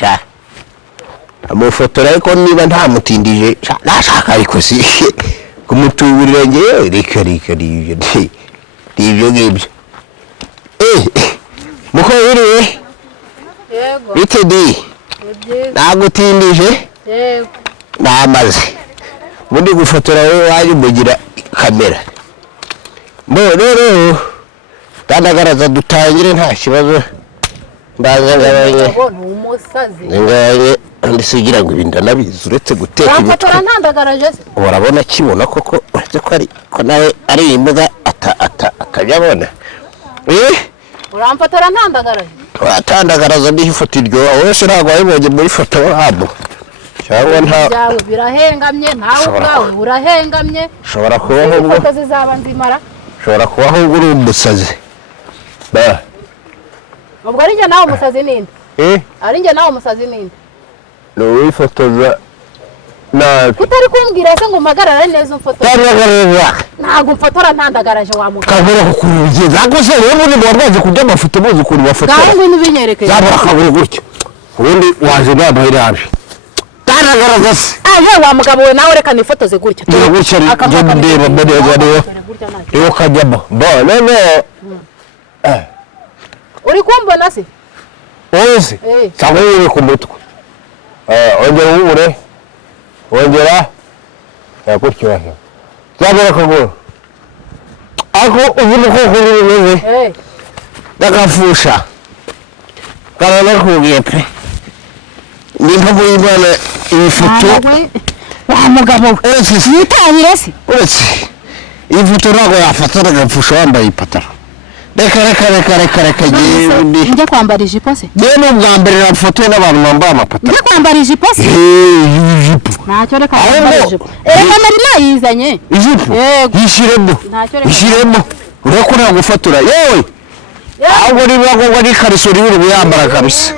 sha amufotora ariko niba nta mutindije nashaka ariko si kumutuburira ngewe reka ibyo ngibyo muko uriwe yego bite di nagutindije yego namaze mundi gufotora wowe waje mugira kamera rero tandagaraza dutangire nta kibazo mbangangabanye nganye ndisigira ngo ibinda nabizi uretse guteka imitwe ntandagaraje se urabona kibona koko uretse ko ari ko nawe ari imbwa atajabona uramfotora ntandagaraje atandagaraza ndi ifoto iryo wese ntabwo wayibonye muri foto habo cyangwa nta byawe birahengamye ntawe ubwawe urahengamye ushobora kubaho ubwo ifoto zizaba nzimara ushobora kubaho uri umusazi ubwo ari njye nawe umusazi ninde ari njye nawe umusazi ninde ni uwifotoza nabi utari kumbwira se ngo umpagarare neza umfotora ntabwo umfotora ntandagaraje wa mugabo kabura kukurugiye zagose rero ubundi mwabaze kurya amafoto muzi kuri bafotora kandi nibinyerekeye zabura kabura gutyo ubundi waje nabaye nabi tandagaraza se wa mugabo we nawe reka nifotoze gutya dore gutya ndeba mboneza rero kajyamo none uri kumbona se wese cyangwa yewe ku mutwe ongera ubure ongera gutyo wahe zabura kabura ako ubundi koko bimeze ndagafusha karana kugiye pe nimba muyibona iyi foto wa mugabo yitahire se uretse iyi foto ntabwo yafatana agapfusha wambaye ipataro reka njya kwambara ijipo se yewe n'ubwa mbere nafotoye n'abantu bambaye amapataro njya kwambara ijipo se ijipo ntacyo reka kwambara ijipo nari nayizanye ijipo yishyiremo urebe ko nta gufatura yewe ahubwo niba ngombwa n'ikariso riri buyambara kabisa